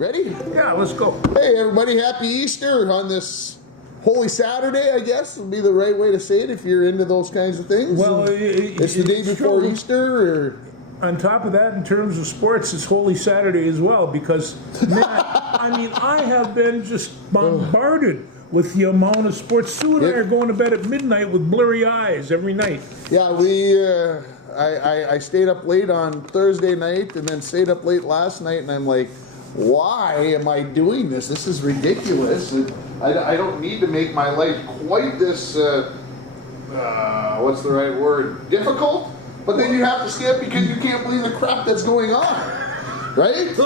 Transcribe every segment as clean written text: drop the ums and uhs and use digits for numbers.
Ready? Yeah, let's go. Hey, everybody, happy Easter on this Holy Saturday, I guess would be the right way to say it if you're into those kinds of things. Well, it's the day before true. Easter, or On top of that, in terms of sports, it's Holy Saturday as well because, man, I have been just bombarded with the amount of sports. Sue and I are going to bed at midnight with blurry eyes every night. Yeah, I stayed up late on Thursday night and then stayed up late last night, and I'm like, why am I doing this? This is ridiculous. I don't need to make my life quite this, what's the right word, difficult? But then you have to stay up because you can't believe the crap that's going on, right?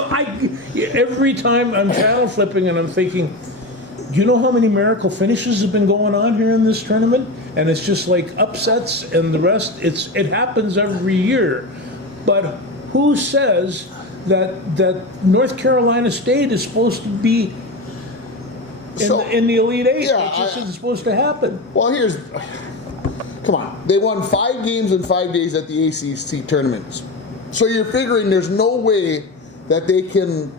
Every time I'm channel flipping and I'm thinking, do you know how many miracle finishes have been going on here in this tournament? And it's just like upsets and the rest. It happens every year. But who says that North Carolina State is supposed to be in the Elite Eight? Yeah, it just isn't supposed to happen. Well, come on. They won 5 games in 5 days at the ACC tournaments. So you're figuring there's no way that they can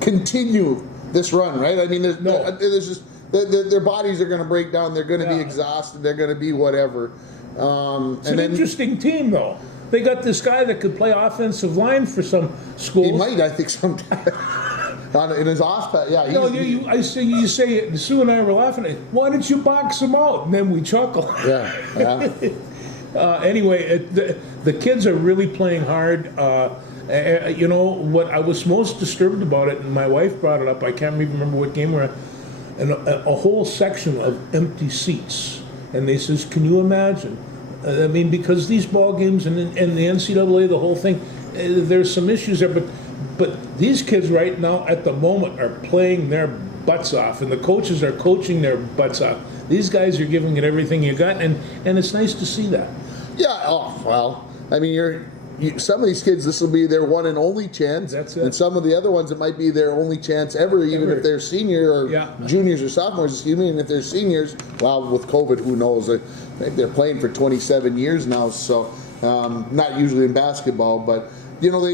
continue this run, right? I mean, there's just their bodies are going to break down. They're going to be exhausted. They're going to be whatever. It's an interesting team, though. They got this guy that could play offensive line for some schools. He might, I think, sometime. In his off, yeah. You say, Sue and I were laughing at, why didn't you box him out? And then we chuckle. Yeah. Anyway, the kids are really playing hard. You know, what I was most disturbed about it, and my wife brought it up, I can't even remember what game we're at, and a whole section of empty seats. And they says, can you imagine? I mean, because these ball games and the NCAA, the whole thing, there's some issues there, but these kids right now at the moment are playing their butts off, and the coaches are coaching their butts off. These guys are giving it everything you got, and it's nice to see that. Yeah. Oh well. I mean, some of these kids, this will be their one and only chance. That's it. And some of the other ones, it might be their only chance ever, even if they're senior or juniors or sophomores. Excuse me. And if they're seniors, well, with COVID, who knows? They're playing for 27 years now, so not usually in basketball, but you know,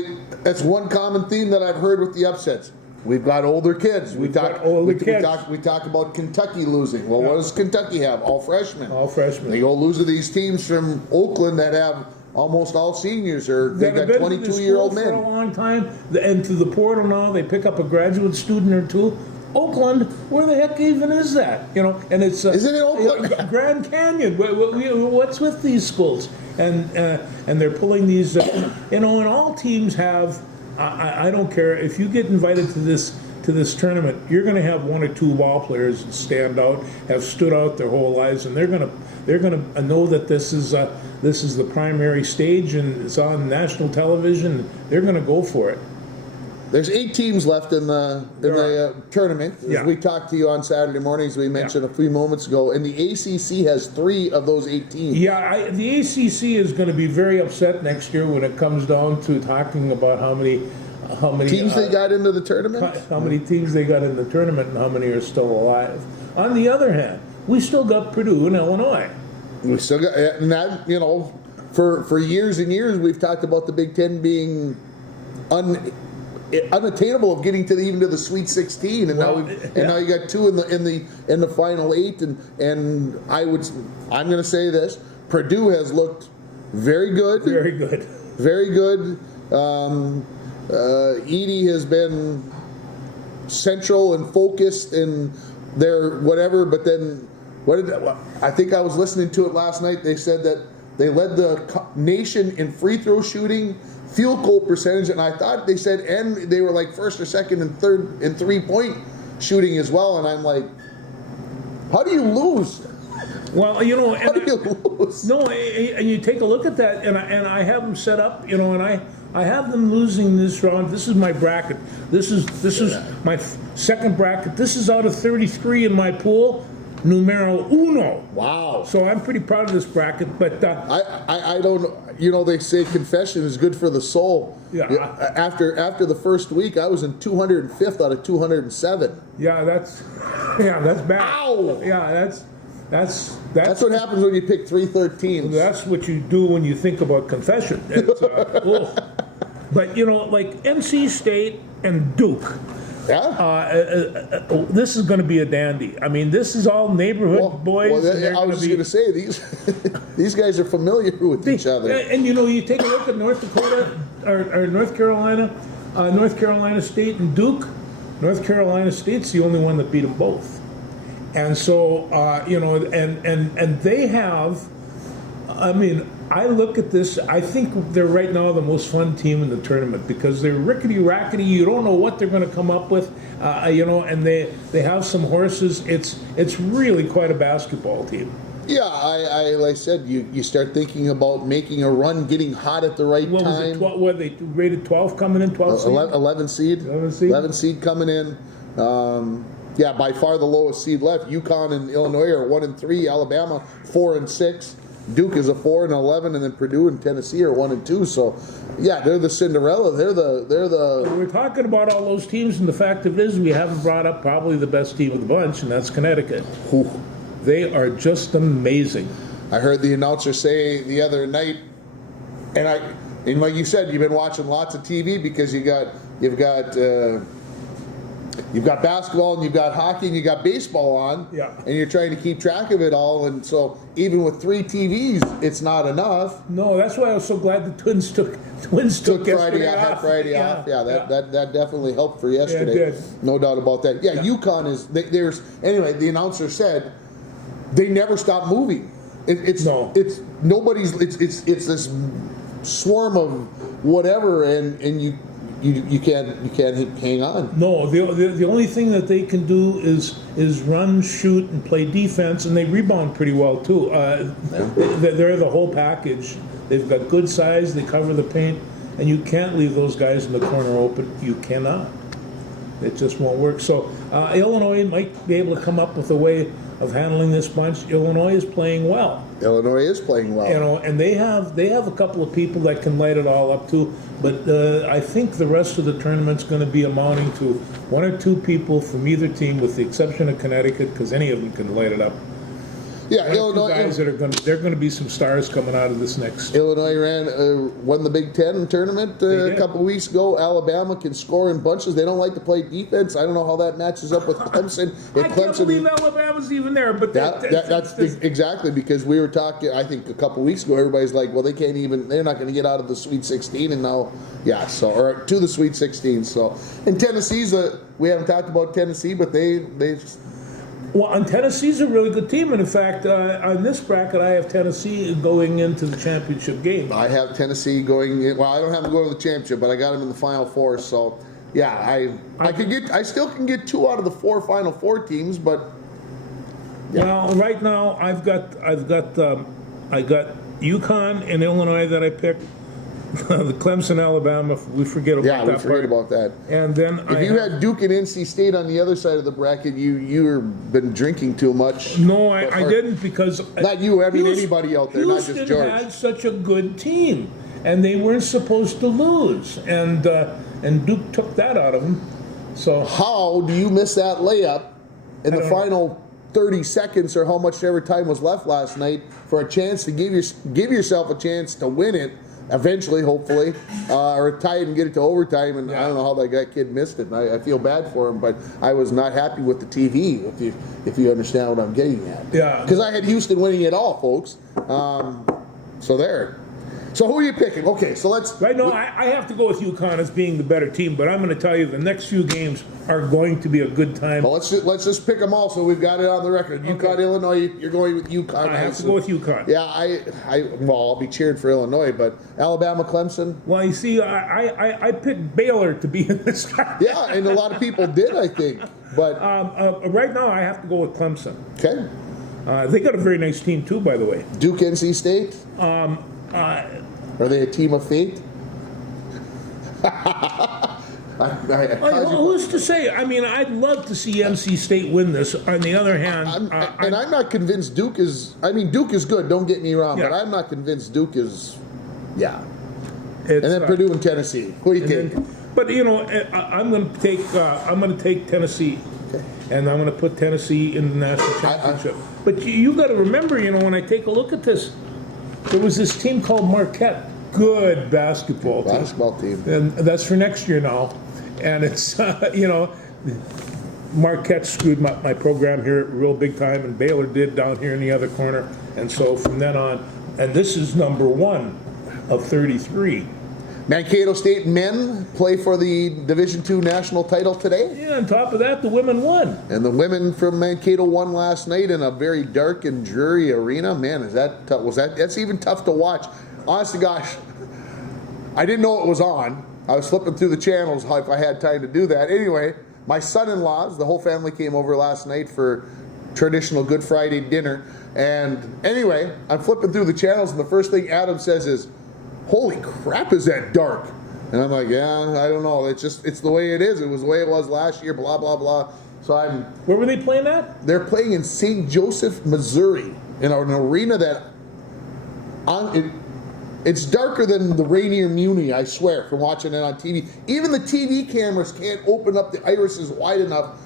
that's one common theme that I've heard with the upsets. We've got older kids. We talk about Kentucky losing. Well, what does Kentucky have? All freshmen. All freshmen. They go lose to these teams from Oakland that have almost all seniors, or they've got 22-year-old men. For a long time, and through the portal now, they pick up a graduate student or two. Oakland, where the heck even is that? You know, and it's isn't it Oakland? Grand Canyon. What's with these schools? And they're pulling these. You know, and all teams have. I don't care if you get invited to this tournament. You're going to have 1 or 2 ball players that stand out, have stood out their whole lives, and they're going to know that this is the primary stage and it's on national television. They're going to go for it. There's 8 teams left in the tournament. As we talked to you on Saturday mornings, we mentioned a few moments ago, and the ACC has 3 of those 8 teams. Yeah, the ACC is going to be very upset next year when it comes down to talking about how many teams they got into the tournament, how many teams they got in the tournament, and how many are still alive. On the other hand, we still got Purdue and Illinois. We still got, and that, you know, for years and years we've talked about the Big Ten being unattainable of getting even to the Sweet 16, and now you got 2 in the final 8, and I'm going to say this: Purdue has looked very good, very good. Edie has been central and focused in their whatever, but then I think I was listening to it last night. They said that they led the nation in free throw shooting, field goal percentage, and I thought they said, and they were like first or second and third in 3-point shooting as well. And I'm like, how do you lose? Well, you know, how do you lose? No, and you take a look at that, and I have them set up, you know, and I have them losing this round. This is my bracket. This is my second bracket. This is out of 33 in my pool. Numero uno. Wow. So I'm pretty proud of this bracket, but I don't. You know, they say confession is good for the soul. Yeah. After the first week, I was in 205th out of 207. Yeah, that's bad. Ow. Yeah, that's what happens when you pick 313s. That's what you do when you think about confession. It's, but you know, like NC State and Duke. This is going to be a dandy. I mean, this is all neighborhood boys. I was just going to say, these guys are familiar with each other. And you take a look at North Dakota or North Carolina State and Duke. North Carolina State's the only one that beat them both. And so, and they have, I mean, I look at this, I think they're right now the most fun team in the tournament because they're rickety-rackety. You don't know what they're going to come up with, and they have some horses. It's really quite a basketball team. Yeah, like I said, you start thinking about making a run, getting hot at the right time. What they rated 12 coming in, 12 seed? 11 seed. 11 seed coming in. By far the lowest seed left. UConn and Illinois are 1 and 3. Alabama 4 and 6. Duke is a 4 and 11, and then Purdue and Tennessee are 1 and 2. So, yeah, they're the Cinderella. They're the. We're talking about all those teams, and the fact of it is, we haven't brought up probably the best team of the bunch, and that's Connecticut. Ooh. They are just amazing. I heard the announcer say the other night, and like you said, you've been watching lots of TV because you've got basketball and you've got hockey and you've got baseball on, and you're trying to keep track of it all. And so even with 3 TVs, it's not enough. No, that's why I was so glad the Twins took Friday off. That definitely helped for yesterday. Yeah, it did. No doubt about that. Yeah, UConn is anyway. The announcer said they never stop moving. It's this swarm of whatever, and you can't hang on. No, the only thing that they can do is run, shoot, and play defense, and they rebound pretty well too. They're the whole package. They've got good size. They cover the paint, and you can't leave those guys in the corner open. You cannot. It just won't work. So Illinois might be able to come up with a way of handling this bunch. Illinois is playing well. And they have a couple of people that can light it all up too. But I think the rest of the tournament's going to be amounting to 1 or 2 people from either team, with the exception of Connecticut, because any of them can light it up. Yeah, Illinois guys they're going to be some stars coming out of this next. Illinois won the Big Ten tournament a couple of weeks ago. Alabama can score in bunches. They don't like to play defense. I don't know how that matches up with Clemson. I can't believe Alabama's even there, but that's exactly because we were talking. I think a couple of weeks ago, everybody's like, "Well, they're not going to get out of the Sweet 16," and now, or to the Sweet 16. So, and Tennessee's we haven't talked about Tennessee, but they. Well, and Tennessee's a really good team, and in fact, on this bracket, I have Tennessee going into the championship game. I have Tennessee going in. Well, I don't have them go to the championship, but I got them in the Final Four. So, yeah, I still can get 2 out of the 4 Final Four teams, but. Yeah. Well, right now I got UConn and Illinois that I picked. The Clemson, Alabama, we forget about that. Yeah, we forget about that. And then if you had Duke and NC State on the other side of the bracket, you've been drinking too much. No, I didn't, because not you. I mean anybody out there, Houston not just George. Had such a good team, and they weren't supposed to lose, and Duke took that out of them. So how do you miss that layup in the final 30 seconds, or how much ever time was left last night, for a chance to give yourself a chance to win it? Eventually, hopefully, or tie it and get it to overtime. And I don't know how that kid missed it. And I feel bad for him, but I was not happy with the TV, if you understand what I'm getting at. Yeah. Because I had Houston winning it all, folks. So there. So who are you picking? Okay, so let's... Right now, I have to go with UConn as being the better team, but I'm going to tell you the next few games are going to be a good time. Well, let's just pick them all so we've got it on the record. Okay. UConn, Illinois, you're going with UConn. I have to go with UConn. Yeah, I'll be cheering for Illinois, but Alabama, Clemson? Well, you see, I picked Baylor to be in this draft. Yeah, and a lot of people did, I think. But right now, I have to go with Clemson. Okay. They got a very nice team, too, by the way. Duke, NC State? Are they a team of fate? Who's to say? I mean, I'd love to see NC State win this. On the other hand, I'm not convinced Duke is. I mean, Duke is good. Don't get me wrong, but I'm not convinced Duke is. Yeah. And then Purdue and Tennessee. Who do you think? But I'm going to take Tennessee, and I'm going to put Tennessee in the national championship. But you got to remember, when I take a look at this, there was this team called Marquette. Good basketball team. Basketball team. And that's for next year now. And it's, Marquette screwed my program here real big time, and Baylor did down here in the other corner. And so from then on, and this is number 1 of 33. Mankato State men play for the Division II national title today. Yeah, on top of that, the women won. And the women from Mankato won last night in a very dark and dreary arena. Man, is that tough? That's even tough to watch. Honest to gosh, I didn't know it was on. I was flipping through the channels if I had time to do that. Anyway, my son-in-laws, the whole family came over last night for traditional Good Friday dinner. And anyway, I'm flipping through the channels, and the first thing Adam says is, "Holy crap, is that dark?" And I'm like, yeah, I don't know. It's the way it is. It was the way it was last year, blah, blah, blah. So Where were they playing at? They're playing in St. Joseph, Missouri, in an arena that, it's darker than the Rainier Muni, I swear, from watching it on TV. Even the TV cameras can't open up the irises wide enough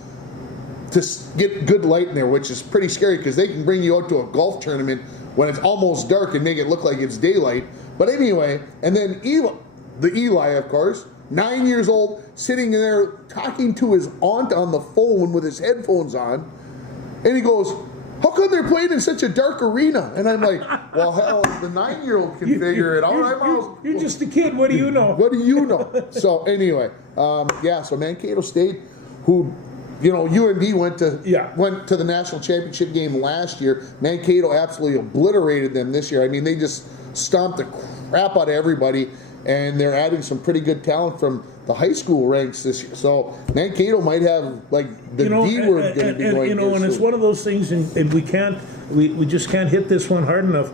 to get good light in there, which is pretty scary because they can bring you out to a golf tournament when it's almost dark and make it look like it's daylight. But anyway, and then Eli, of course, 9 years old, sitting there talking to his aunt on the phone with his headphones on, and he goes, "How come they're playing in such a dark arena?" And I'm like, well, hell, the 9-year-old can figure it out. You're just a kid. What do you know? What do you know? So anyway, so Mankato State, who, UND went to the national championship game last year. Mankato absolutely obliterated them this year. I mean, they just stomped the crap out of everybody, and they're adding some pretty good talent from the high school ranks this year. So Mankato might have the D word going to be going. And it's one of those things, and we just can't hit this one hard enough.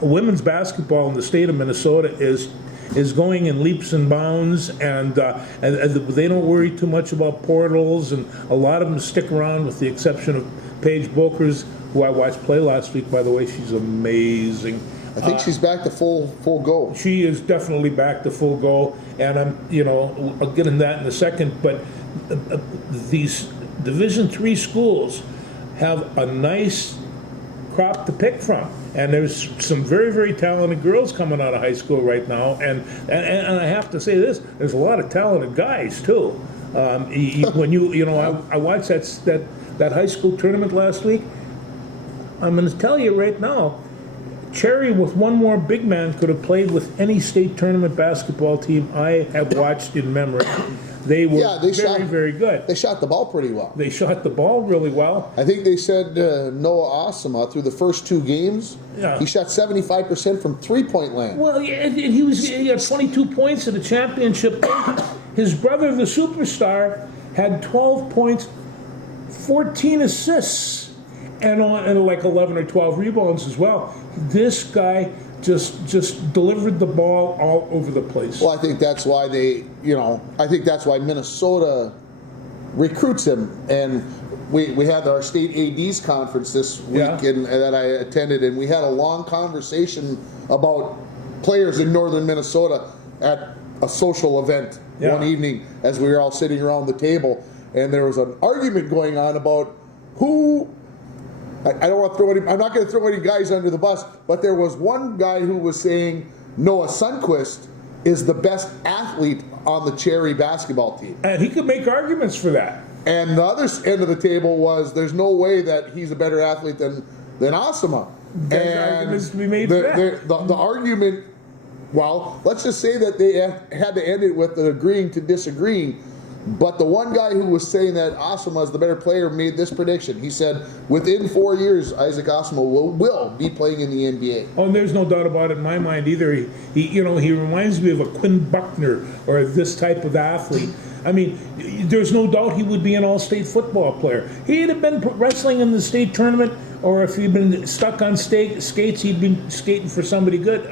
Women's basketball in the state of Minnesota is going in leaps and bounds, and they don't worry too much about portals, and a lot of them stick around, with the exception of Paige Bokers, who I watched play last week. By the way, she's amazing. I think she's back to full go. She is definitely back to full go, and I'll get into that in a second. But these Division III schools have a nice crop to pick from, and there's some very, very talented girls coming out of high school right now. And I have to say this: there's a lot of talented guys too. When I watched that high school tournament last week. I'm going to tell you right now, Cherry, with one more big man, could have played with any state tournament basketball team I have watched in memory. They were very good. They shot the ball pretty well. They shot the ball really well. I think they said Noah Osama, through the first 2 games, he shot 75% from three-point land. Well, he had 22 points in the championship. His brother, the superstar, had 12 points, 14 assists, and like 11 or 12 rebounds as well. This guy just delivered the ball all over the place. Well, I think that's why that's why Minnesota recruits him. And we had our state ADs conference this week that I attended, and we had a long conversation about players in northern Minnesota at a social event one evening as we were all sitting around the table, and there was an argument going on about who. I don't want to throw any. I'm not going to throw any guys under the bus, but there was one guy who was saying Noah Sundquist is the best athlete on the Cherry basketball team, and he could make arguments for that. And the other end of the table was there's no way that he's a better athlete than Osama. There's arguments to be made for that. The argument. Well, let's just say that they had to end it with agreeing to disagreeing. But the one guy who was saying that Osama is the better player made this prediction. He said, within 4 years, Isaac Osama will be playing in the NBA. Oh, and there's no doubt about it in my mind either. He reminds me of a Quinn Buckner or this type of athlete. I mean, there's no doubt he would be an all-state football player. He'd have been wrestling in the state tournament, or if he'd been stuck on skates, he'd been skating for somebody good.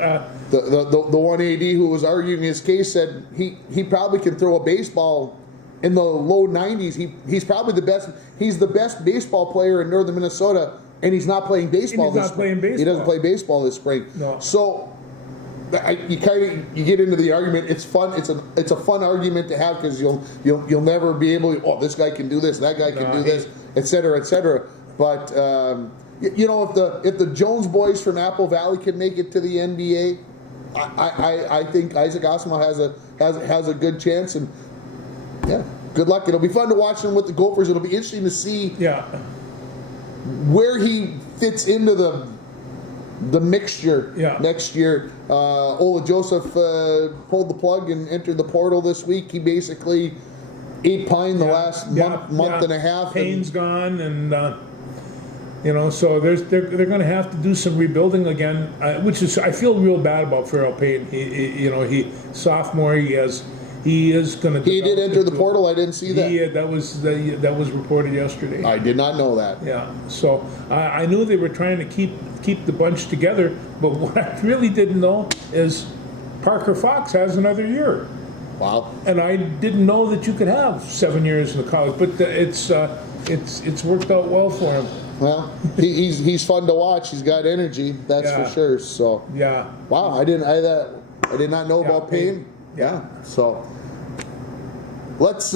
The one AD who was arguing his case said he probably can throw a baseball in the low 90s. He's probably the best. He's the best baseball player in northern Minnesota, and he's not playing baseball this spring. He doesn't play baseball this spring. No. So you get into the argument. It's fun. It's a fun argument to have because you'll never be able to. Oh, this guy can do this. That guy can do this, et cetera, et cetera. But if the Jones boys from Apple Valley can make it to the NBA, I think Isaac Osama has a good chance. And yeah, good luck. It'll be fun to watch him with the Gophers. It'll be interesting to see Yeah. where he fits into the mixture next year. Ola Joseph pulled the plug and entered the portal this week. He basically ate pine the last month and a half. Payne's gone, and so they're going to have to do some rebuilding again, which is, I feel real bad about Farrell Payne. He sophomore. He is going to. He did enter the portal. I didn't see that. Yeah, that was reported yesterday. I did not know that. Yeah, so I knew they were trying to keep the bunch together, but what I really didn't know is Parker Fox has another year. Wow. And I didn't know that you could have 7 years in the college, but it's worked out well for him. Well, he's fun to watch. He's got energy, that's for sure. So yeah. Wow, I did not know about Payne. Yeah. So let's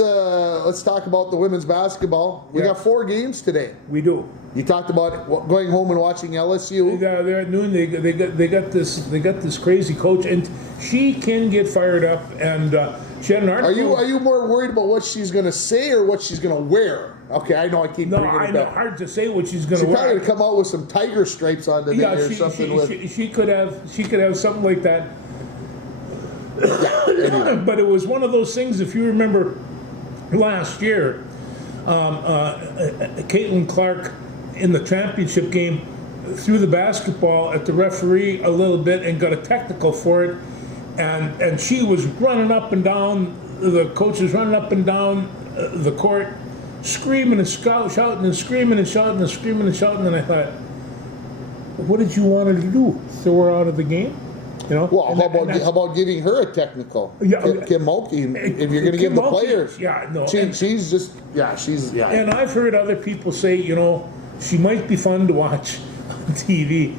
talk about the women's basketball. We got 4 games today. We do. You talked about going home and watching LSU. They're at noon. They got this crazy coach, and she can get fired up. And she had an article. Are you more worried about what she's going to say or what she's going to wear? Okay, I know I keep bringing it back. Hard to say what she's going to wear. She's probably going to come out with some tiger stripes on today or something. She could have something like that. But it was one of those things. If you remember last year, Caitlin Clark in the championship game threw the basketball at the referee a little bit and got a technical for it, and she was running up and down. The coach was running up and down the court, screaming and shouting and screaming and shouting and screaming and shouting. And I thought, what did you want her to do? Throw her out of the game? Well, how about giving her a technical? Yeah, Kim Mulkey, if you're going to give the players. Yeah, no. She's. And I've heard other people say, she might be fun to watch on TV,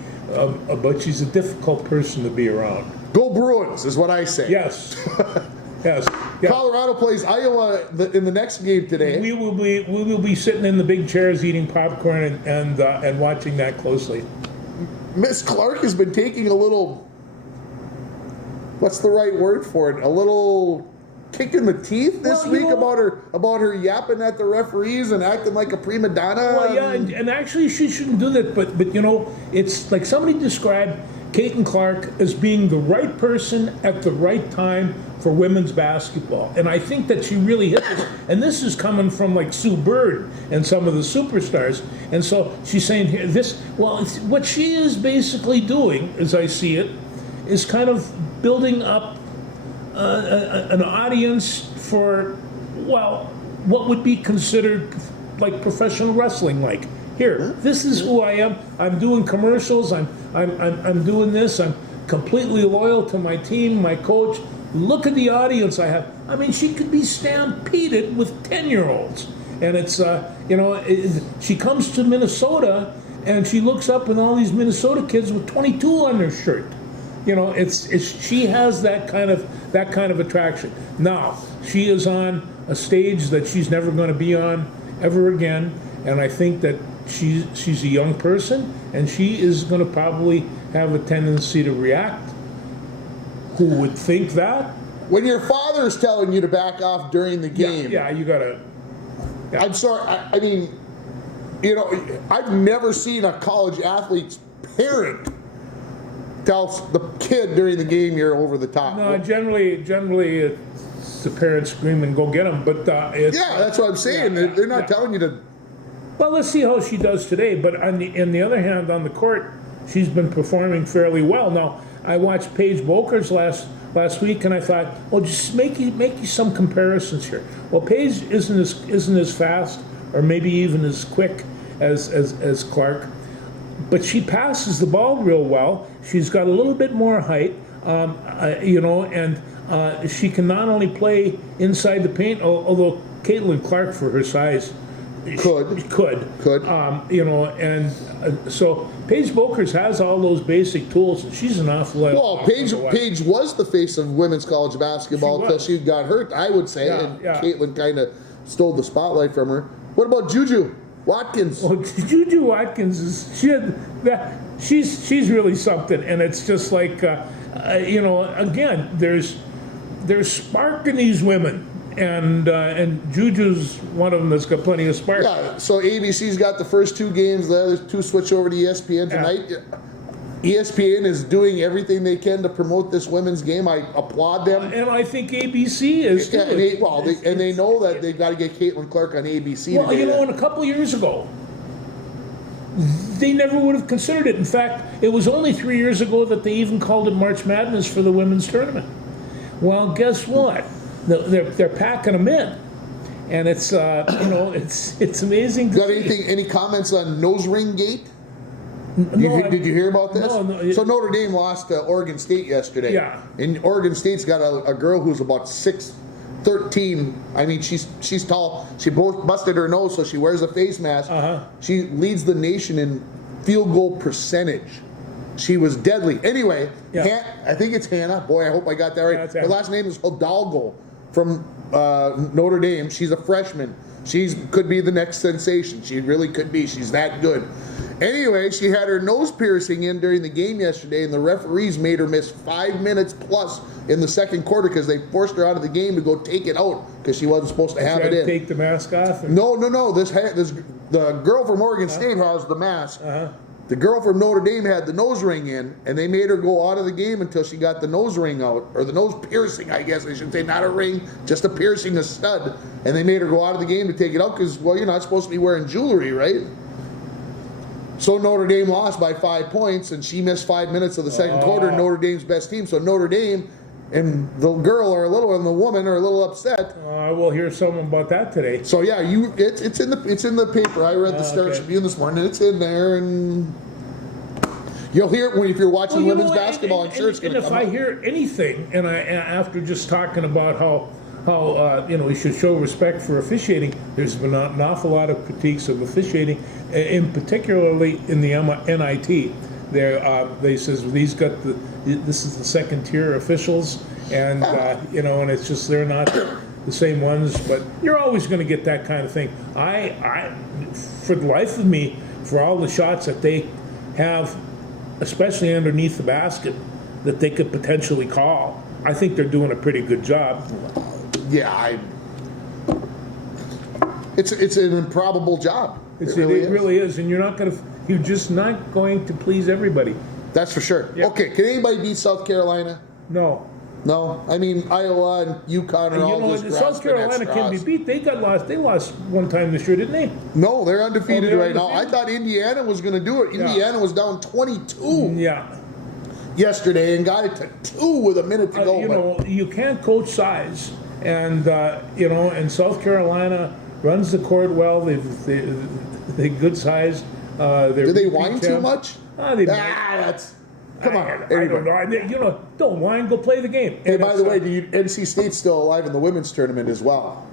but she's a difficult person to be around. Go Bruins is what I say. Yes. Yes. Colorado plays Iowa in the next game today. We will be sitting in the big chairs eating popcorn and watching that closely. Miss Clark has been taking a little. What's the right word for it? A little kick in the teeth this week about her yapping at the referees and acting like a prima donna. Well, yeah, and actually she shouldn't do that. But it's like somebody described Caitlin Clark as being the right person at the right time for women's basketball, and I think that she really hit this. And this is coming from like Sue Bird and some of the superstars. And so she's saying here what she is basically doing, as I see it, is kind of building up an audience for, what would be considered like professional wrestling. Like, here, this is who I am. I'm doing commercials. I'm doing this. I'm completely loyal to my team, my coach. Look at the audience I have. I mean, she could be stampeded with 10-year-olds. And it's, she comes to Minnesota and she looks up with all these Minnesota kids with 22 on their shirt. She has that kind of attraction. Now, she is on a stage that she's never going to be on ever again, and I think that she's a young person, and she is going to probably have a tendency to react. Who would think that? When your father's telling you to back off during the game. Yeah, you gotta. Yeah. I'm sorry. I mean, I've never seen a college athlete's parent tell the kid during the game you're over the top. No, generally it's the parents screaming, "Go get him!" But that's what I'm saying. They're not telling you to. Well, let's see how she does today. But on the other hand, on the court, she's been performing fairly well. Now, I watched Paige Bueckers last week, and I thought, well, just make you some comparisons here. Well, Paige isn't as fast, or maybe even as quick as Clark, but she passes the ball real well. She's got a little bit more height, and she can not only play inside the paint, although Caitlin Clark, for her size, could. So Paige Bueckers has all those basic tools, and she's an awful lot. Well, Paige was the face of women's college basketball until she got hurt, I would say, and Caitlin kind of stole the spotlight from her. What about Juju Watkins? Well, Juju Watkins she's really something, and it's just like again, there's spark in these women, and Juju's one of them that's got plenty of spark. Yeah, so ABC's got the first 2 games. The other 2 switch over to ESPN tonight. ESPN is doing everything they can to promote this women's game. I applaud them. And I think ABC is too. And they know that they've got to get Caitlin Clark on ABC. Well, and a couple years ago, they never would have considered it. In fact, it was only 3 years ago that they even called it March Madness for the women's tournament. Well, guess what? They're packing them in, and it's it's amazing. Got any comments on nose ring gate? Did you hear about this? No. So Notre Dame lost to Oregon State yesterday. Yeah. And Oregon State's got a girl who's about 6'13". I mean, she's tall. She both busted her nose, so she wears a face mask. She leads the nation in field goal percentage. She was deadly. Anyway, I think it's Hannah. Boy, I hope I got that right. Her last name is Hidalgo from Notre Dame. She's a freshman. She could be the next sensation. She really could be. She's that good. Anyway, she had her nose piercing in during the game yesterday, and the referees made her miss 5 minutes plus in the second quarter because they forced her out of the game to go take it out because she wasn't supposed to have it in. Take the mask off? No. The girl from Oregon State has the mask. The girl from Notre Dame had the nose ring in, and they made her go out of the game until she got the nose ring out, or the nose piercing, I guess I should say, not a ring, just a piercing, a stud. And they made her go out of the game to take it out because, well, you're not supposed to be wearing jewelry, right? So Notre Dame lost by 5 points, and she missed 5 minutes of the second quarter. Notre Dame's best team. So Notre Dame and the girl and the woman are a little upset. I will hear something about that today. So yeah, it's in the paper. I read the Star Tribune this morning. It's in there, and you'll hear it if you're watching women's basketball. I'm sure it's going to come up. And if I hear anything, and after just talking about how we should show respect for officiating, there's been an awful lot of critiques of officiating, particularly in the NIT. They says this is the second tier officials, and and it's just they're not the same ones. But you're always going to get that kind of thing. I for the life of me, for all the shots that they have, especially underneath the basket, that they could potentially call, I think they're doing a pretty good job. Yeah, it's an improbable job. It really is, and you're just not going to please everybody. That's for sure. Yeah. Okay, can anybody beat South Carolina? No. I mean, Iowa and UConn are all just South Carolina can be beat. They lost one time this year, didn't they? No, they're undefeated right now. I thought Indiana was going to do it. Indiana was down 22. Yesterday and got it to 2 with a minute to go. You can't coach size. And and South Carolina runs the court well. They good size. Do they whine too much? Come on. I don't know. Don't whine. Go play the game. Hey, by the way, NC State's still alive in the women's tournament as well.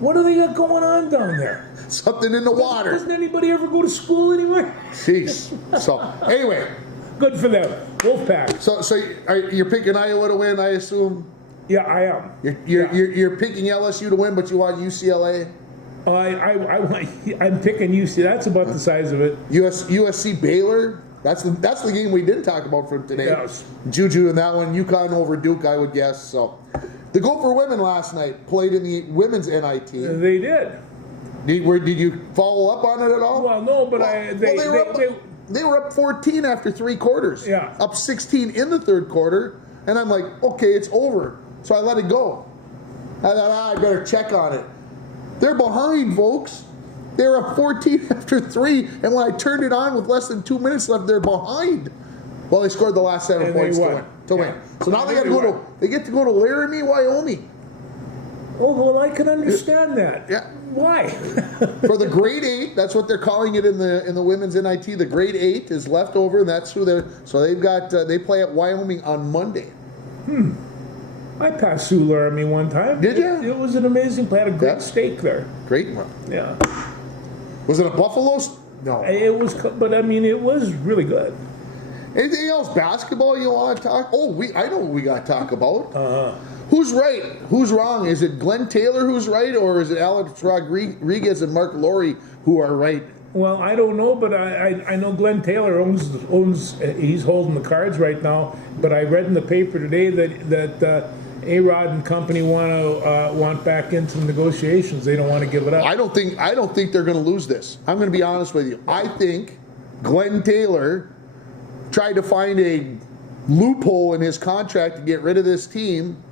What do they got going on down there? Something in the water. Doesn't anybody ever go to school anymore? Jeez. So anyway, good for them. Wolfpack. So you're picking Iowa to win, I assume. Yeah, I am. You're picking LSU to win, but you want UCLA? I'm picking UC. That's about the size of it. USC Baylor. That's the game we didn't talk about from today. Yes. Juju in that one. UConn over Duke, I would guess. So the Gopher women last night played in the women's NIT. They did. Did you follow up on it at all? Well, no, but they were up 14 after 3 quarters. Yeah. Up 16 in the third quarter, and I'm like, okay, it's over. So I let it go. I thought, I better check on it. They're behind, folks. They're up 14 after 3, and when I turned it on with less than 2 minutes left, they're behind. Well, they scored the last 7 points to win. So now they get to go to Laramie, Wyoming. Oh, well, I can understand that. Yeah. Why? For the grade 8, that's what they're calling it in the women's NIT. The grade 8 is left over, and that's who they're. So they've got they play at Wyoming on Monday. I passed through Laramie one time. Did you? It was an amazing place. Had a great steak there. Great one. Yeah. Was it a buffalo? No. It was, but I mean, it was really good. Anything else basketball you want to talk? Oh, I know what we got to talk about. Who's right? Who's wrong? Is it Glenn Taylor who's right, or is it Alex Rodriguez and Mark Laurie who are right? Well, I don't know, but I know Glenn Taylor owns he's holding the cards right now. But I read in the paper today that A-Rod and company want back into negotiations. They don't want to give it up. I don't think they're going to lose this. I'm going to be honest with you. I think Glenn Taylor tried to find a loophole in his contract to get rid of this team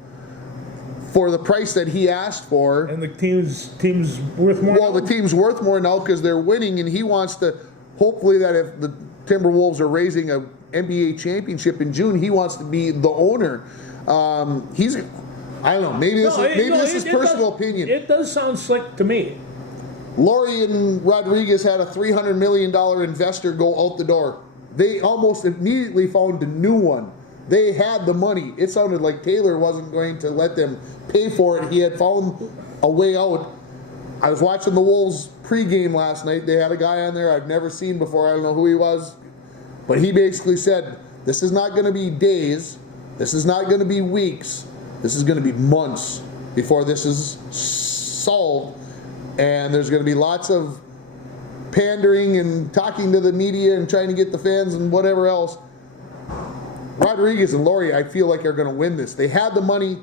for the price that he asked for. And the team's worth more. Well, the team's worth more now because they're winning, and he wants to, hopefully, that if the Timberwolves are raising a NBA championship in June, he wants to be the owner. I don't know. Maybe this is personal opinion. It does sound slick to me. Laurie and Rodriguez had a $300 million investor go out the door. They almost immediately found a new one. They had the money. It sounded like Taylor wasn't going to let them pay for it. He had found a way out. I was watching the Wolves pregame last night. They had a guy on there I've never seen before. I don't know who he was. But he basically said, this is not going to be days. This is not going to be weeks. This is going to be months before this is solved. And there's going to be lots of pandering and talking to the media and trying to get the fans and whatever else. Rodriguez and Laurie, I feel like, are going to win this. They had the money.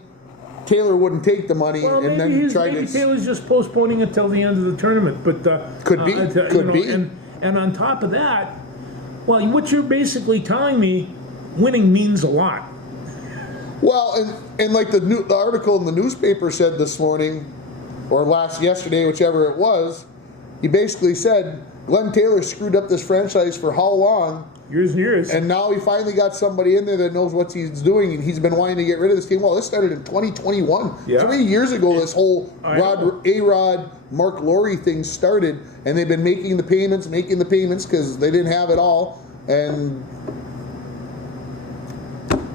Taylor wouldn't take the money, and then try to. Maybe Taylor's just postponing it till the end of the tournament. But could be. Could be. And on top of that, well, what you're basically telling me, winning means a lot. Well, and like the article in the newspaper said this morning, or yesterday, whichever it was, he basically said Glenn Taylor screwed up this franchise for how long? Years and years. And now he finally got somebody in there that knows what he's doing, and he's been wanting to get rid of this team. Well, this started in 2021. Yeah. 3 years ago, this whole A-Rod, Mark Laurie thing started, and they've been making the payments because they didn't have it all. And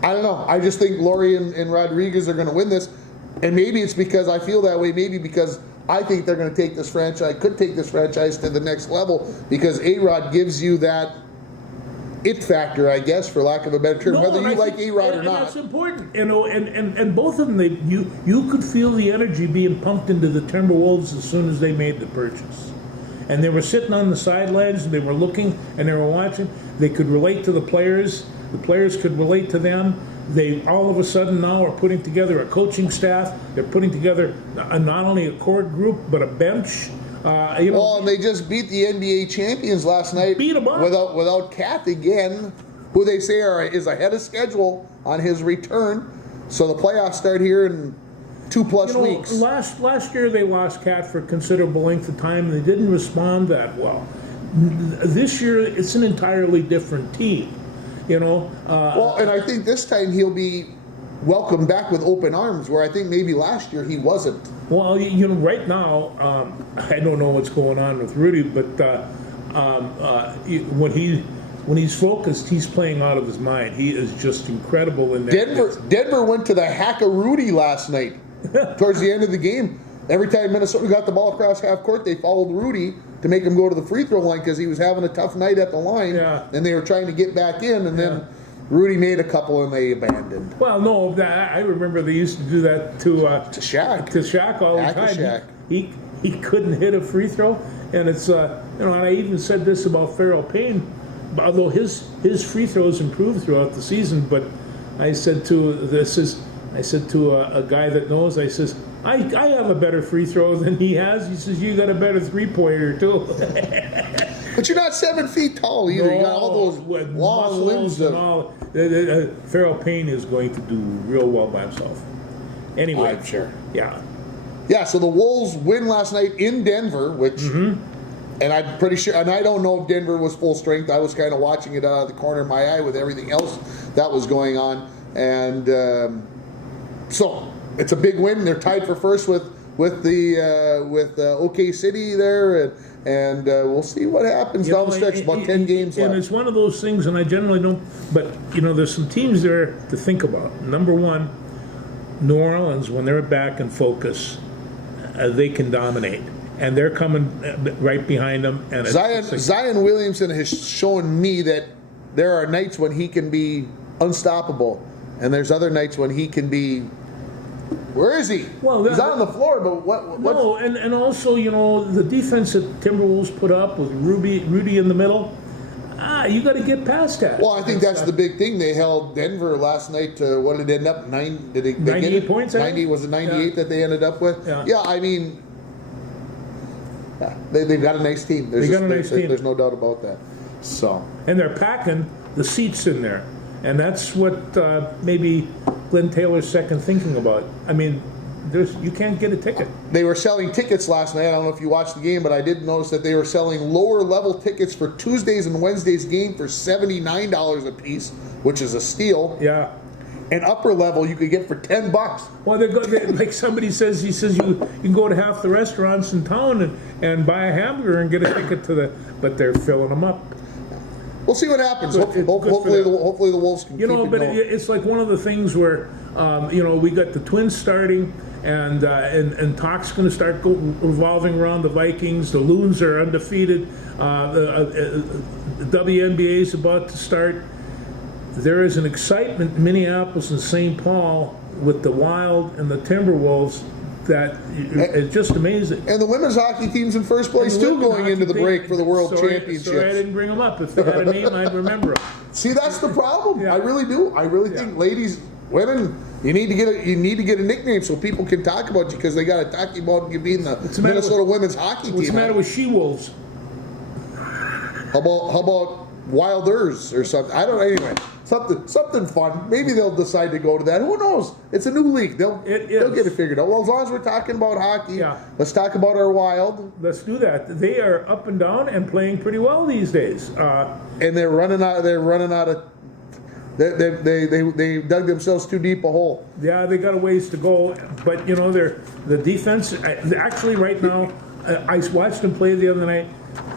I don't know. I just think Laurie and Rodriguez are going to win this. And maybe it's because I feel that way. Maybe because I think they're going to take this franchise to the next level, because A-Rod gives you that it factor, I guess, for lack of a better term, whether you like A-Rod or not. That's important, and both of them. You could feel the energy being pumped into the Timberwolves as soon as they made the purchase, and they were sitting on the sidelines and they were looking and they were watching. They could relate to the players. The players could relate to them. They all of a sudden now are putting together a coaching staff. They're putting together not only a core group but a bench. And they just beat the NBA champions last night. Beat them up. Without Cat again, who they say is ahead of schedule on his return. So the playoffs start here in 2+ weeks. Last year they lost Cat for a considerable length of time, and they didn't respond that well. This year it's an entirely different team. And I think this time he'll be welcomed back with open arms, where I think maybe last year he wasn't. Well, right now, I don't know what's going on with Rudy, but when he's focused, he's playing out of his mind. He is just incredible in that. Denver went to the hack of Rudy last night. Towards the end of the game, every time Minnesota got the ball across half court, they followed Rudy to make him go to the free throw line because he was having a tough night at the line, and they were trying to get back in, and then Rudy made a couple and they abandoned. Well, no, I remember they used to do that to Shaq. To Shaq all the time. Shaq. He couldn't hit a free throw, and it's and I even said this about Farrell Payne, although his free throws improved throughout the season. But I said to a guy that knows, I says, I have a better free throw than he has. He says, you got a better 3-pointer too. But you're not 7 feet tall either. You got all those long limbs. And all. Farrell Payne is going to do real well by himself. Anyway, I'm sure. Yeah. Yeah. So the Wolves win last night in Denver, which, and I'm pretty sure, and I don't know if Denver was full strength. I was kind of watching it out of the corner of my eye with everything else that was going on, and so it's a big win. They're tied for first with OK City there, and we'll see what happens down the stretch. About 10 games left. And it's one of those things, and I generally don't, but there's some teams there to think about. Number one, New Orleans, when they're back in focus, they can dominate, and they're coming right behind them. And Zion Williamson has shown me that there are nights when he can be unstoppable, and there's other nights when he can be. Where is he? Well, he's out on the floor, but what? No, and also, the defense that Timberwolves put up with Rudy in the middle, you got to get past that. Well, I think that's the big thing. They held Denver last night to, what did it end up? Did they 98 get it? points, 90, was it 98 that they ended up with? Yeah. I mean, they've got a nice team. There's no doubt about that. So. And they're packing the seats in there. And that's what maybe Glenn Taylor's second thinking about. I mean, you can't get a ticket. They were selling tickets last night. I don't know if you watched the game, but I did notice that they were selling lower level tickets for Tuesdays and Wednesdays game for $79 a piece, which is a steal. Yeah. And upper level you could get for $10. Well, like somebody says, he says you can go to half the restaurants in town and buy a hamburger and get a ticket to but they're filling them up. We'll see what happens. Hopefully the Wolves can keep it but going. it's like one of the things where, we got the Twins starting, and talk's going to start revolving around the Vikings. The Loons are undefeated. The WNBA is about to start. There is an excitement in Minneapolis and St. Paul with the Wild and the Timberwolves that it's just amazing. And the women's hockey team's in first place too, going into the break for the World Championships. Sorry I didn't bring them up. If they had a name, I'd remember them. See, that's the problem. Yeah. I really do. I really think, ladies, women, you need to get a nickname so people can talk about you, because they got to talk about you being the Minnesota women's hockey team. What's the matter with She-Wolves? How about Wilders or something? I don't know. Anyway, something fun. Maybe they'll decide to go to that. Who knows? It's a new league. They'll get it figured out. Well, as long as we're talking about hockey, let's talk about our Wild. Let's do that. They are up and down and playing pretty well these days. And they're running out of. They dug themselves too deep a hole. Yeah, they got a ways to go, but the defense. Actually, right now, I watched them play the other night.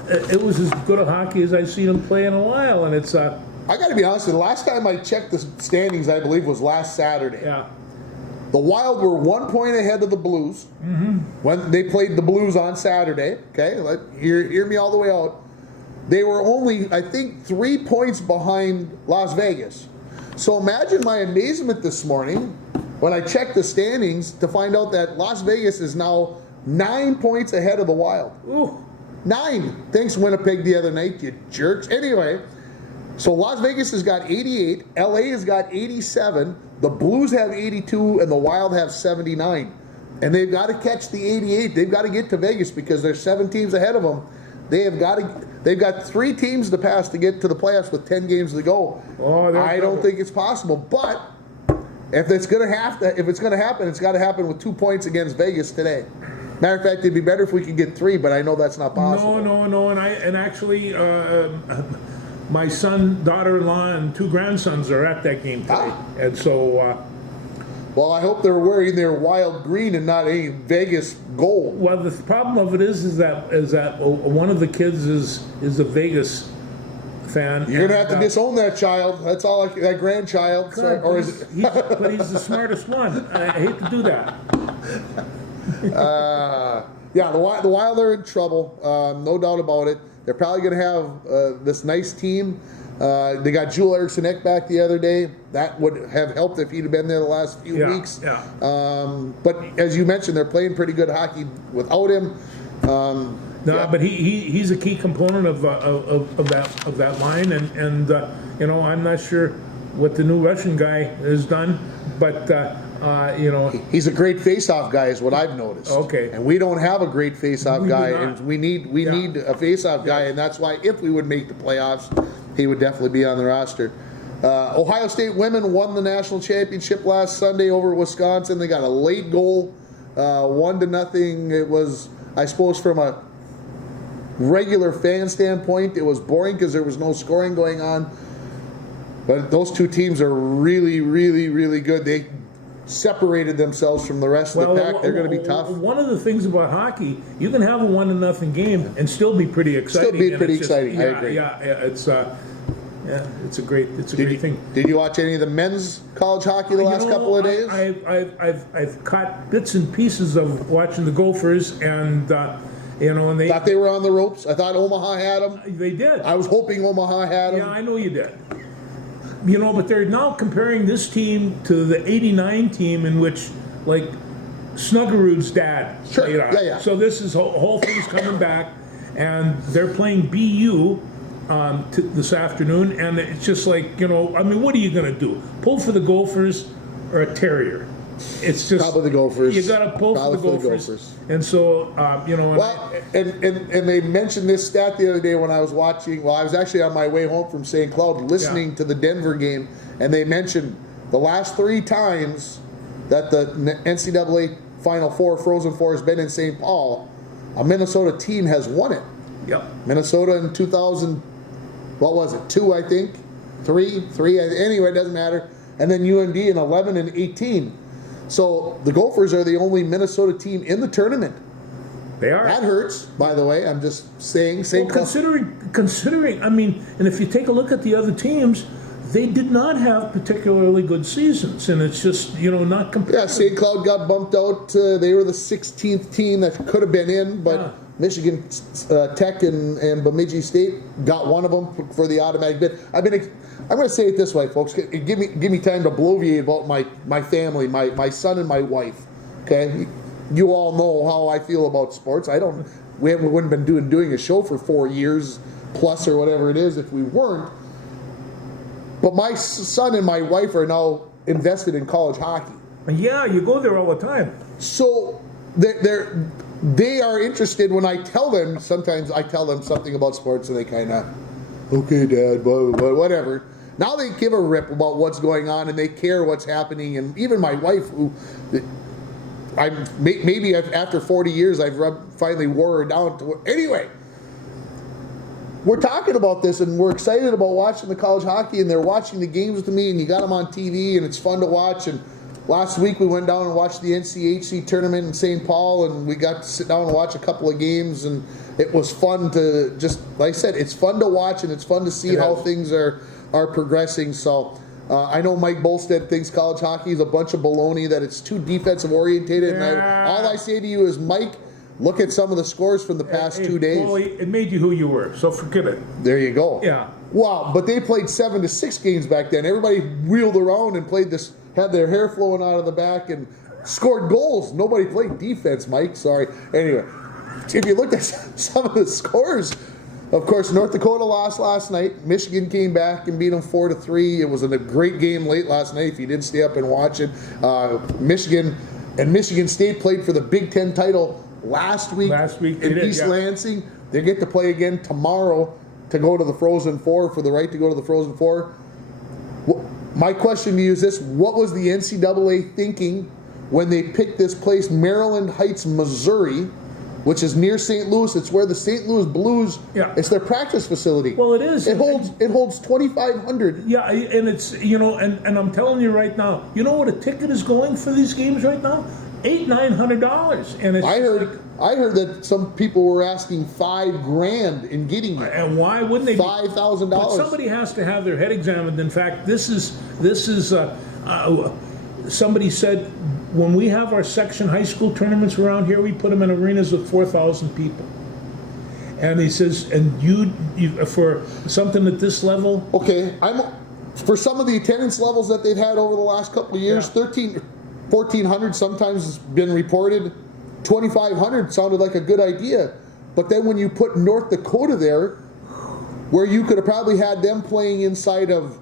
It was as good a hockey as I've seen them play in a while, and it's. I got to be honest with you. The last time I checked the standings, I believe, was last Saturday. Yeah. The Wild were 1 point ahead of the Blues when they played the Blues on Saturday. Okay, hear me all the way out. They were only, I think, 3 points behind Las Vegas. So imagine my amazement this morning when I checked the standings to find out that Las Vegas is now 9 points ahead of the Wild. Ooh. 9. Thanks, Winnipeg, the other night, you jerks. Anyway, so Las Vegas has got 88. LA has got 87. The Blues have 82, and the Wild have 79. And they've got to catch the 88. They've got to get to Vegas because there's 7 teams ahead of them. They've got 3 teams to pass to get to the playoffs with 10 games to go. I don't think it's possible. But if it's going to happen, it's got to happen with 2 points against Vegas today. Matter of fact, it'd be better if we could get 3, but I know that's not possible. No, and actually, my son, daughter-in-law, and 2 grandsons are at that game today, and so. Well, I hope they're wearing their Wild green and not any Vegas gold. Well, the problem of it is that one of the kids is a Vegas fan. You're gonna have to disown that child. That's all. That grandchild. Or is it? But he's the smartest one. I hate to do that. Yeah, the Wild are in trouble, no doubt about it. They're probably going to have this nice team. They got Joel Eriksson Ek back the other day. That would have helped if he'd have been there the last few weeks. Yeah. But as you mentioned, they're playing pretty good hockey without him. But he's a key component of that line, and I'm not sure what the new Russian guy has done, but. He's a great face-off guy, is what I've noticed. Okay. And we don't have a great face-off guy, and we need a face-off guy, and that's why if we would make the playoffs, he would definitely be on the roster. Ohio State women won the national championship last Sunday over Wisconsin. They got a late goal, 1-0. It was, I suppose, from a regular fan standpoint, it was boring because there was no scoring going on. But those two teams are really, really, really good. They separated themselves from the rest of the pack. They're going to be tough. One of the things about hockey, you can have a 1-0 game and still be pretty exciting. Still be pretty exciting. I agree. It's a great thing. Did you watch any of the men's college hockey the last couple of days? I've caught bits and pieces of watching the Gophers, and and they thought they were on the ropes. I thought Omaha had them. They did. I was hoping Omaha had them. Yeah, I know you did. But they're now comparing this team to the '89 team in which, like, Snuggerud's dad played on. Yeah. So this is whole thing's coming back, and they're playing BU this afternoon, and it's just like, you know, I mean, what are you going to do? Pull for the Gophers or a Terrier? It's just Probably the Gophers. You got to pull for the Gophers. And so, you know, and they mentioned this stat the other day when I was watching. Well, I was actually on my way home from St. Cloud listening to the Denver game, and they mentioned the last 3 times that the NCAA Final Four, Frozen Four, has been in St. Paul, a Minnesota team has won it. Yep. Minnesota in 2000, what was it? 2, I think, 3. Anyway, it doesn't matter. And then UND in 11 and 18. So the Gophers are the only Minnesota team in the tournament. They are. That hurts, by the way. I'm just saying. Well, considering, I mean, and if you take a look at the other teams, they did not have particularly good seasons, and it's just, you know, not competitive. Yeah, St. Cloud got bumped out. They were the 16th team that could have been in, but Michigan Tech and Bemidji State got one of them for the automatic bid. I'm going to say it this way, folks. Give me time to bloviate about my family, my son and my wife. Okay, you all know how I feel about sports. We wouldn't have been doing a show for 4 years plus or whatever it is if we weren't. But my son and my wife are now invested in college hockey. Yeah, you go there all the time. So they are interested when I tell them. Sometimes I tell them something about sports and they kind of, okay, Dad, whatever. Now they give a rip about what's going on and they care what's happening. And even my wife, who maybe after 40 years I've finally wore her down to. Anyway, we're talking about this and we're excited about watching the college hockey, and they're watching the games with me, and you got them on TV and it's fun to watch. And last week we went down and watched the NCHC tournament in St. Paul, and we got to sit down and watch a couple of games, and it was fun to just, like I said, it's fun to watch and it's fun to see how things are progressing. So I know Mike Bolstead thinks college hockey is a bunch of baloney, that it's too defensive orientated. And all I say to you is, Mike, look at some of the scores from the past 2 days. Well, it made you who you were, so forget it. There you go. Yeah. Wow, but they played 7-6 games back then. Everybody wheeled around and played this, had their hair flowing out of the back and scored goals. Nobody played defense, Mike. Sorry. Anyway, if you looked at some of the scores, of course, North Dakota lost last night. Michigan came back and beat them 4-3. It was a great game late last night if you didn't stay up and watch it. Michigan and Michigan State played for the Big Ten title last week in East Lansing. They get to play again tomorrow to go to the Frozen Four, for the right to go to the Frozen Four. My question to you is this: what was the NCAA thinking when they picked this place, Maryland Heights, Missouri, which is near St. Louis? It's where the St. Louis Blues. Yeah. It's their practice facility. Well, it is. It holds 2,500. Yeah, and it's, you know, and I'm telling you right now, you know what a ticket is going for these games right now? $800-900, and it's I heard that some people were asking $5,000 in getting it. And why wouldn't they? $5,000. But somebody has to have their head examined. In fact, this is somebody said, when we have our section high school tournaments around here, we put them in arenas with 4,000 people. And he says, and you for something at this level? Okay, for some of the attendance levels that they've had over the last couple of years, 1,400 sometimes has been reported. 2,500 sounded like a good idea. But then when you put North Dakota there, where you could have probably had them playing inside of,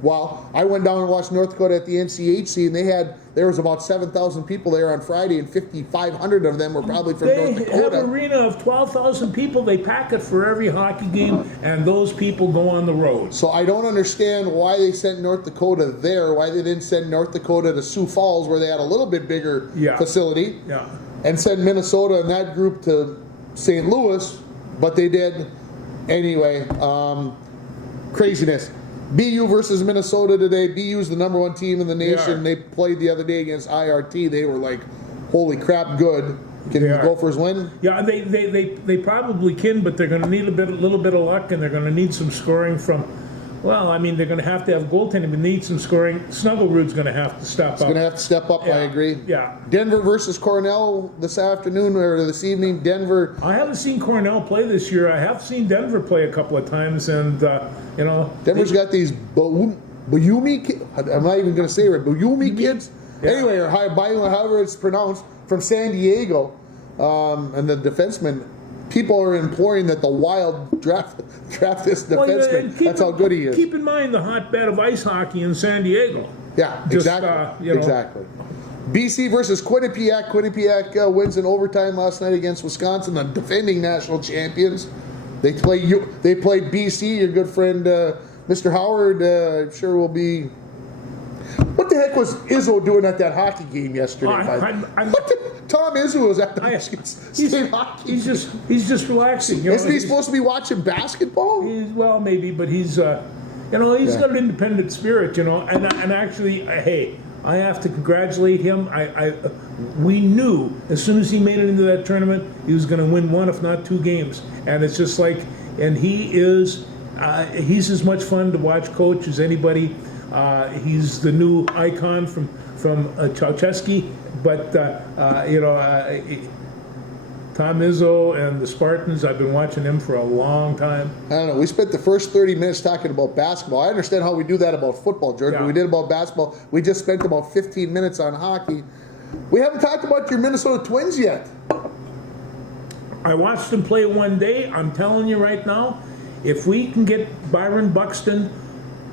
well, I went down and watched North Dakota at the NCHC, and there was about 7,000 people there on Friday, and 5,500 of them were probably from North Dakota. They have an arena of 12,000 people. They pack it for every hockey game, and those people go on the road. So I don't understand why they sent North Dakota there, why they didn't send North Dakota to Sioux Falls, where they had a little bit bigger facility, and send Minnesota and that group to St. Louis, but they did. Anyway, craziness. BU versus Minnesota today. BU is the #1 team in the nation. They played the other day against IRT. They were like, holy crap, good. Can the Gophers win? Yeah, they probably can, but they're going to need a little bit of luck, and they're going to need some scoring from. Well, I mean, they're going to have goaltending, but need some scoring. Snuggleroot's going to have to step up. He's going to have to step up, I agree. Yeah. Denver versus Cornell this afternoon or this evening. Denver. I haven't seen Cornell play this year. I have seen Denver play a couple of times, and, you know. Denver's got these Buyumi kids. I'm not even going to say it right. Buyumi kids? Yeah. Anyway, or however it's pronounced, from San Diego. And the defenseman, people are imploring that the Wild draft this defenseman. That's how good he is. Keep in mind the hotbed of ice hockey in San Diego. Yeah, exactly. Exactly. BC versus Quinnipiac. Quinnipiac wins in overtime last night against Wisconsin, the defending national champions. They play BC. Your good friend Mr. Howard, I'm sure will be. What the heck was Izzo doing at that hockey game yesterday? Tom Izzo was at the Michigan State hockey. He's just relaxing. Isn't he supposed to be watching basketball? Well, maybe, but he's got an independent spirit, and actually, hey, I have to congratulate him. We knew as soon as he made it into that tournament, he was going to win one, if not two games. And it's just like, and he's as much fun to watch coach as anybody. He's the new icon from Ceausescu, but Tom Izzo and the Spartans, I've been watching them for a long time. I don't know. We spent the first 30 minutes talking about basketball. I understand how we do that about football, Jordan, but we did about basketball. We just spent about 15 minutes on hockey. We haven't talked about your Minnesota Twins yet. I watched them play one day. I'm telling you right now, if we can get Byron Buxton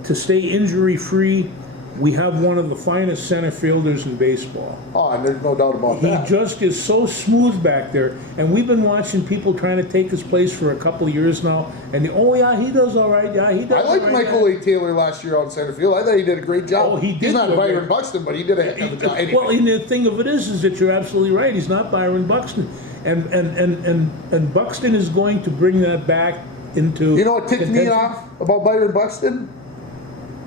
to stay injury-free, we have one of the finest center fielders in baseball. Oh, and there's no doubt about that. He just is so smooth back there. And we've been watching people trying to take his place for a couple of years now. And he does all right. Yeah, he does. I liked Michael A. Taylor last year out in center field. I thought he did a great job. Oh, he did. He's not Byron Buxton, but he did a heck of a job. Anyway. Well, and the thing of it is that you're absolutely right. He's not Byron Buxton. And Buxton is going to bring that back into. You know what ticked me off about Byron Buxton?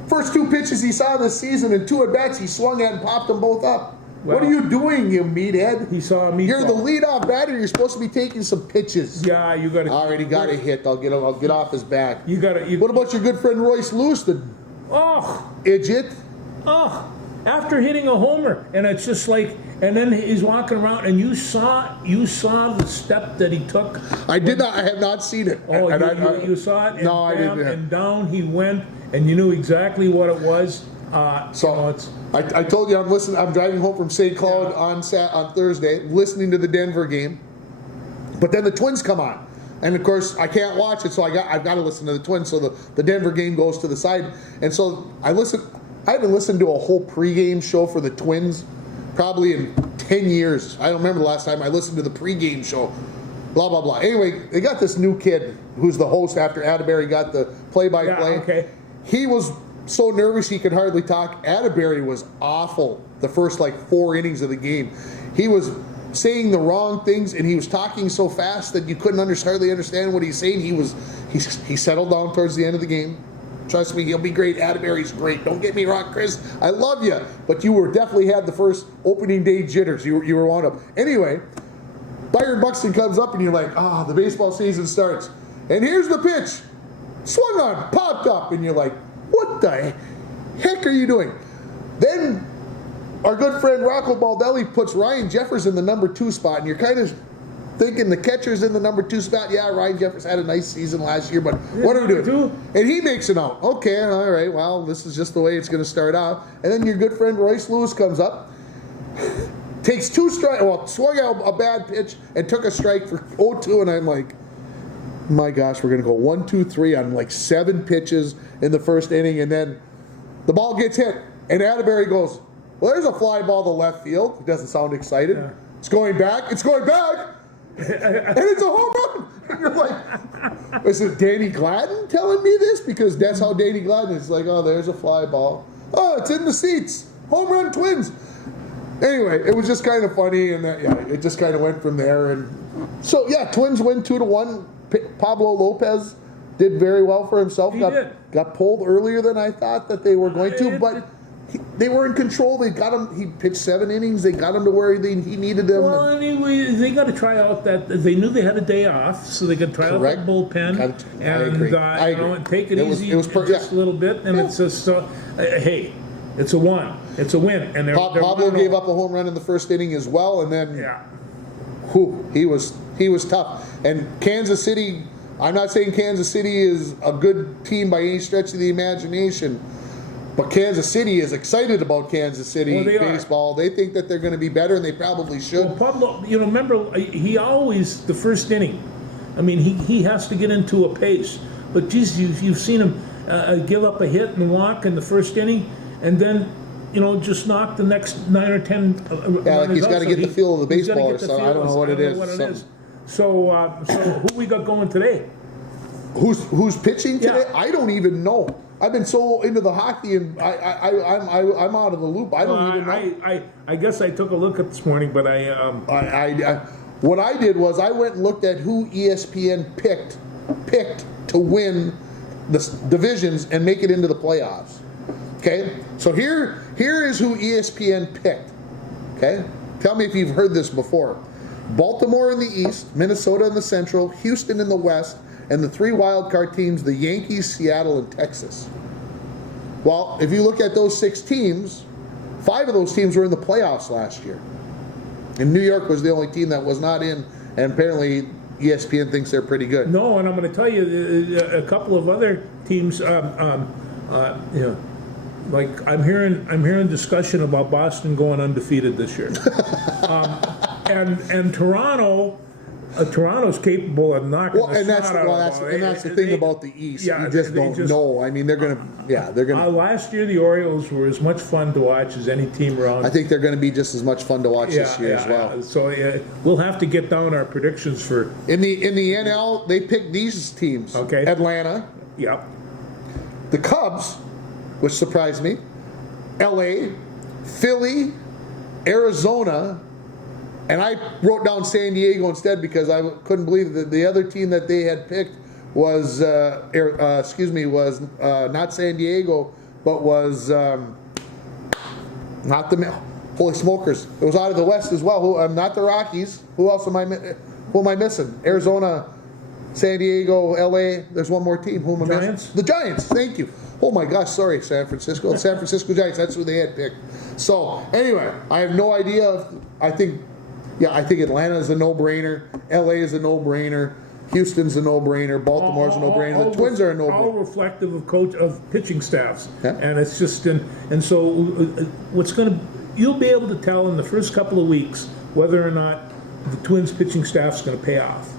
First two pitches he saw this season and two at-bats he swung at and popped them both up. Well, what are you doing, you meathead? He saw a meatball. You're the leadoff batter. You're supposed to be taking some pitches. Yeah, you got to. Already got a hit. I'll get off his back. You got to. What about your good friend Royce Lewis, the idiot? After hitting a homer, and it's just like, and then he's walking around, and you saw the step that he took. I did not. I have not seen it. Oh, you saw it. And no, I didn't. And down he went, and you knew exactly what it was. I told you I'm driving home from St. Cloud on Thursday, listening to the Denver game. But then the Twins come on, and of course I can't watch it, so I've got to listen to the Twins. So the Denver game goes to the side, and so I haven't listened to a whole pregame show for the Twins probably in 10 years. I don't remember the last time I listened to the pregame show. Blah, blah, blah. Anyway, they got this new kid who's the host after Atterbury got the play-by-play. Yeah, okay. He was so nervous he could hardly talk. Atterbury was awful the first 4 innings of the game. He was saying the wrong things, and he was talking so fast that you couldn't hardly understand what he's saying. He settled down towards the end of the game. Trust me, he'll be great. Atterbury's great. Don't get me wrong, Chris. I love you. But you definitely had the first opening day jitters. You were wound up. Anyway, Byron Buxton comes up and you're like, the baseball season starts. And here's the pitch. Swung on, popped up. And you're like, what the heck are you doing? Then our good friend Rocco Baldelli puts Ryan Jeffers in the number 2 spot. And you're kind of thinking the catcher's in the number 2 spot. Yeah, Ryan Jeffers had a nice season last year, but what are we doing? And he makes it out. Okay, all right, well, this is just the way it's going to start out. And then your good friend Royce Lewis comes up, takes 2 strikes, swung out a bad pitch and took a strike for 0-2, and I'm like, my gosh, we're going to go 1, 2, 3 on 7 pitches in the first inning, and then the ball gets hit, and Atterbury goes, well, there's a fly ball to left field. He doesn't sound excited. Yeah. It's going back. And it's a home run. And you're like, is it Danny Gladden telling me this? Because that's how Danny Gladden is like, there's a fly ball. It's in the seats. Home run Twins. Anyway, it was just kind of funny, and it just kind of went from there. And so, Twins win 2-1. Pablo Lopez did very well for himself. Got pulled earlier than I thought that they were going to, but they were in control. They got him. He pitched 7 innings. They got him to where he needed them. Well, anyway, they got to try out that. They knew they had a day off, so they could try out that bullpen. I agree. Take it easy just a little bit. And it's just, hey, it's a win. It's a win. And Pablo gave up a home run in the first inning as well, and then he was tough. And Kansas City. I'm not saying Kansas City is a good team by any stretch of the imagination. But Kansas City is excited about Kansas City baseball. They think that they're going to be better, and they probably should. Well, Pablo, remember, he always, the first inning, I mean, he has to get into a pace. But geez, you've seen him give up a hit and walk in the first inning, and then just knock the next 9 or 10. Like he's got to get the feel of the baseball or something. I don't know what it is. So who we got going today? Who's pitching today? Yeah. I don't even know. I've been so into the hockey, and I'm out of the loop. I don't even know. I guess I took a look at this morning, but what I did was I went and looked at who ESPN picked to win the divisions and make it into the playoffs. Okay, so here is who ESPN picked. Okay, tell me if you've heard this before. Baltimore in the East, Minnesota in the Central, Houston in the West, and the 3 wildcard teams, the Yankees, Seattle, and Texas. Well, if you look at those 6 teams, 5 of those teams were in the playoffs last year. And New York was the only team that was not in, and apparently ESPN thinks they're pretty good. No, and I'm going to tell you a couple of other teams. Like I'm hearing discussion about Boston going undefeated this year, and Toronto. Toronto's capable of knocking the snot out of them. And that's the thing about the East. You just don't know. I mean, they're gonna. Last year, the Orioles were as much fun to watch as any team around. I think they're going to be just as much fun to watch this year as well. Yeah. So we'll have to get down our predictions for. In the NL, they picked these teams. Okay. Atlanta. Yep. The Cubs, which surprised me. LA, Philly, Arizona. And I wrote down San Diego instead because I couldn't believe that the other team that they had picked was not San Diego, but was not the holy smokers. It was out of the West as well. Not the Rockies. Who else am I missing? Arizona, San Diego, LA. There's one more team. Who am I missing? The Giants. Thank you. Oh my gosh, sorry, San Francisco. San Francisco Giants. That's who they had picked. So anyway, I have no idea. I think Atlanta is a no-brainer. LA is a no-brainer. Houston's a no-brainer. Baltimore's a no-brainer. The Twins are a no-brainer. All reflective of pitching staffs, yeah. And it's just and so you'll be able to tell in the first couple of weeks whether or not the Twins pitching staff's going to pay off,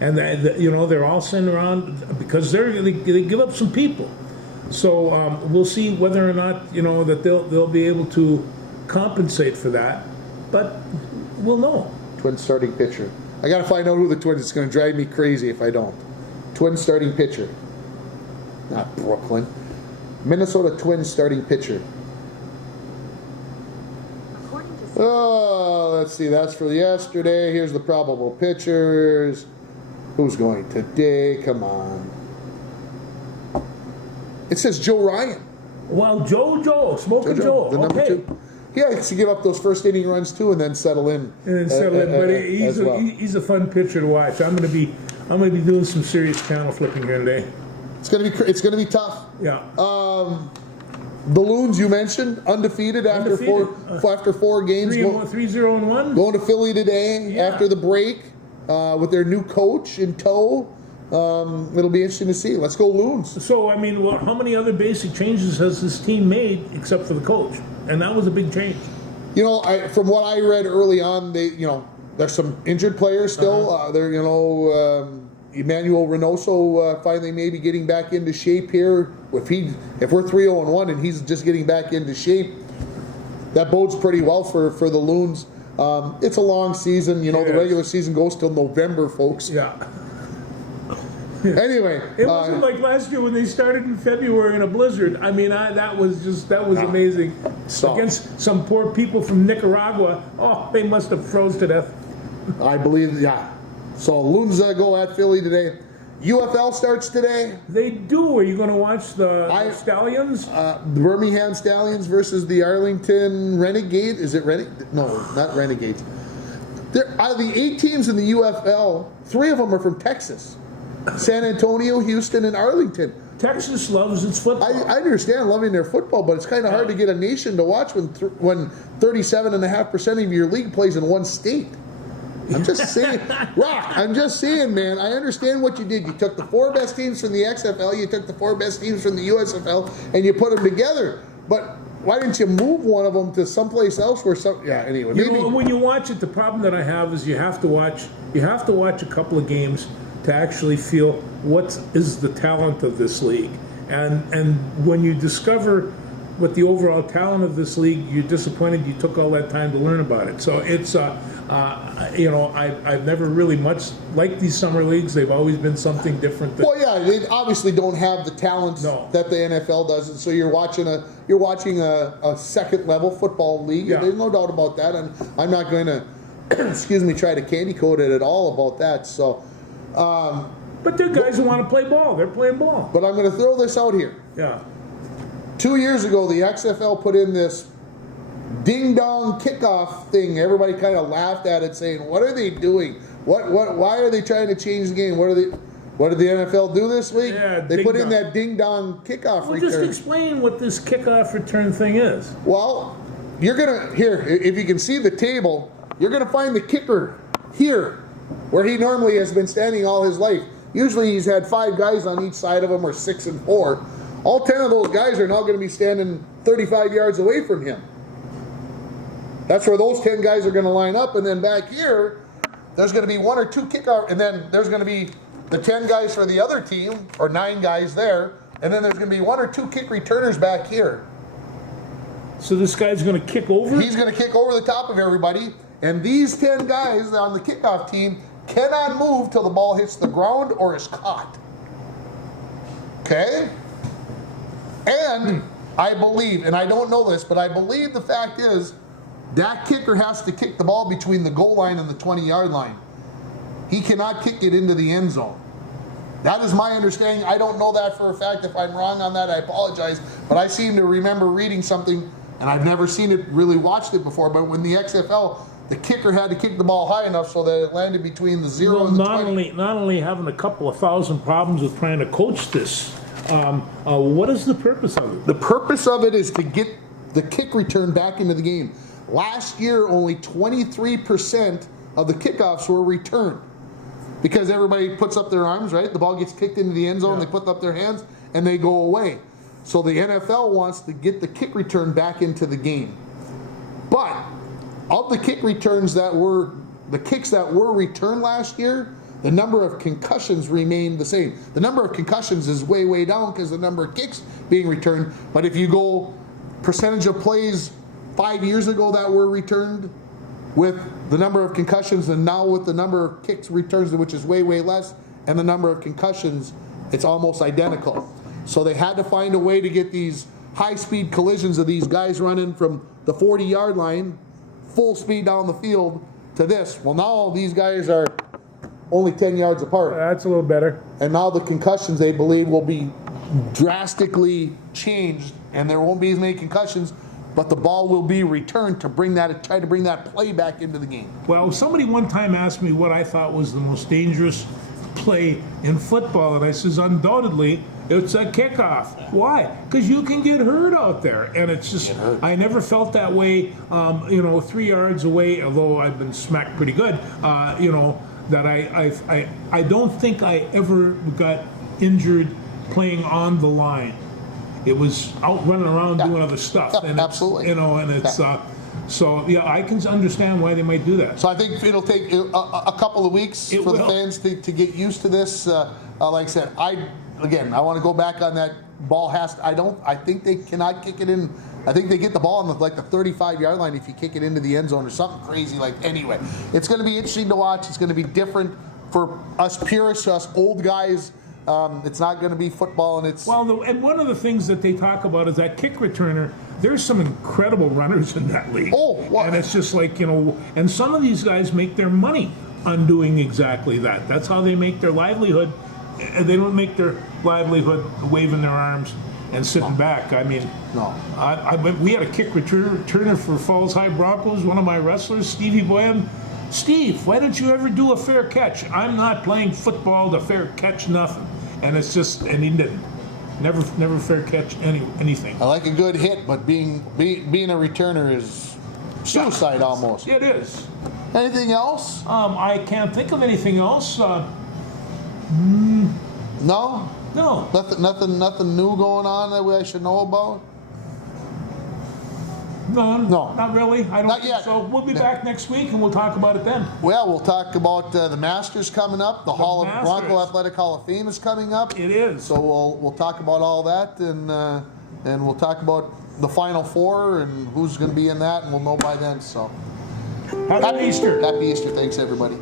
and they're all sent around because they give up some people, so we'll see whether or not that they'll be able to compensate for that, but. We'll know. Twins starting pitcher. I got to find out who the Twins. It's going to drive me crazy if I don't. Twins starting pitcher. Not Brooklyn. Minnesota Twins starting pitcher. Oh, let's see. That's for yesterday. Here's the probable pitchers. Who's going today? Come on. It says Joe Ryan. Well, Smoking Joe. The number 2. He has to give up those first inning runs too, and then settle in. But he's a fun pitcher to watch. I'm going to be doing some serious channel flipping here today. It's going to be tough. Yeah. The Loons you mentioned undefeated. After 4 games. 3-0-1. Going to Philly today after the break with their new coach in tow. It'll be interesting to see. Let's go Loons. So I mean, how many other basic changes has this team made except for the coach? And that was a big change. From what I read early on, there's some injured players still. Emmanuel Reynoso finally maybe getting back into shape here. If we're 3-0-1 and he's just getting back into shape, that bodes pretty well for the Loons. It's a long season. The regular season goes till November, folks. Yeah. Anyway, it wasn't like last year when they started in February in a blizzard. I mean, that was amazing. Against some poor people from Nicaragua. Oh, they must have froze to death. I believe, yeah. So Loons go at Philly today. UFL starts today. They do. Are you going to watch the Stallions? Birmingham Stallions versus the Arlington Renegade. Is it Renegade? No, not Renegades. Out of the 8 teams in the UFL, 3 of them are from Texas. San Antonio, Houston, and Arlington. Texas loves its football. I understand loving their football, but it's kind of hard to get a nation to watch when 37.5% of your league plays in one state. I'm just saying, Rock, I'm just saying, man, I understand what you did. You took the 4 best teams from the XFL, you took the 4 best teams from the USFL, and you put them together. But why didn't you move one of them to someplace else where anyway. When you watch it, the problem that I have is you have to watch a couple of games to actually feel what is the talent of this league. And when you discover what the overall talent of this league, you're disappointed you took all that time to learn about it. So it's, I've never really much liked these summer leagues. They've always been something different. Well, yeah, they obviously don't have the talent that the NFL does, and so you're watching a second level football league. Yeah. There's no doubt about that, and I'm not going to, try to candy coat it at all about that. So, but they're guys who want to play ball. They're playing ball. But I'm going to throw this out here. Yeah. 2 years ago, the XFL put in this ding-dong kickoff thing. Everybody kind of laughed at it, saying, "What are they doing? Why are they trying to change the game? What did the NFL do this week? Yeah, they put in that ding-dong kickoff return." Just explain what this kickoff return thing is. Well, you're gonna if you can see the table, you're gonna find the kicker here, where he normally has been standing all his life. Usually, he's had 5 guys on each side of him, or 6 and 4. All 10 of those guys are now going to be standing 35 yards away from him. That's where those 10 guys are going to line up, and then back here, there's going to be 1 or 2 kickoff, and then there's going to be the 10 guys for the other team, or 9 guys there, and then there's going to be 1 or 2 kick returners back here. So this guy's going to kick over? He's going to kick over the top of everybody, and these 10 guys on the kickoff team cannot move till the ball hits the ground or is caught. Okay? And I believe, and I don't know this, but I believe the fact is that kicker has to kick the ball between the goal line and the 20-yard line. He cannot kick it into the end zone. That is my understanding. I don't know that for a fact. If I'm wrong on that, I apologize. But I seem to remember reading something, and I've never seen it, really watched it before, but when the XFL, the kicker had to kick the ball high enough so that it landed between the 0 and the 20. Not only having a couple of thousand problems with trying to coach this, what is the purpose of it? The purpose of it is to get the kick return back into the game. Last year, only 23% of the kickoffs were returned because everybody puts up their arms, right? The ball gets kicked into the end zone, they put up their hands, and they go away. So the NFL wants to get the kick return back into the game. But of the kick returns that were, the kicks that were returned last year, the number of concussions remained the same. The number of concussions is way, way down because the number of kicks being returned. But if you go percentage of plays 5 years ago that were returned with the number of concussions, and now with the number of kicks returns, which is way, way less, and the number of concussions, it's almost identical. So they had to find a way to get these high-speed collisions of these guys running from the 40-yard line, full speed down the field, to this. Well, now these guys are only 10 yards apart. That's a little better. And now the concussions, they believe, will be drastically changed, and there won't be as many concussions, but the ball will be returned to try to bring that play back into the game. Well, somebody one time asked me what I thought was the most dangerous play in football, and I says, undoubtedly, it's a kickoff. Why? Because you can get hurt out there, and it's just, I never felt that way, 3 yards away, although I've been smacked pretty good, that I don't think I ever got injured playing on the line. It was out running around doing other stuff. And absolutely. So I can understand why they might do that. So I think it'll take a couple of weeks for the fans to get used to this. Like I said, I want to go back on that ball. I think they cannot kick it in. I think they get the ball on the 35-yard line if you kick it into the end zone or something crazy anyway. It's going to be interesting to watch. It's going to be different for us purists, us old guys. It's not going to be football, and it's... Well, and one of the things that they talk about is that kick returner. There's some incredible runners in that league. Oh, wow. And it's just and some of these guys make their money on doing exactly that. That's how they make their livelihood. They don't make their livelihood waving their arms and sitting back. I mean, no. We had a kick returner for Falls High Broncos, one of my wrestlers, Stevie Boyan. Steve, why don't you ever do a fair catch? I'm not playing football to fair catch nothing. And it's just, and he didn't. Never fair catch anything. I like a good hit, but being a returner is suicide almost. It is. Anything else? I can't think of anything else. No? No. Nothing new going on that I should know about? No, No. not really. I don't Not think yet. so. We'll be No. back next week and we'll talk about it then. Well, we'll talk about the Masters coming up. The Hall of Bronco Masters. Athletic Hall of Fame is coming up. It is. So we'll talk about all that, and we'll talk about the Final Four and who's going to be in that, and we'll know by then. So Happy Easter. Happy Easter. Thanks, everybody.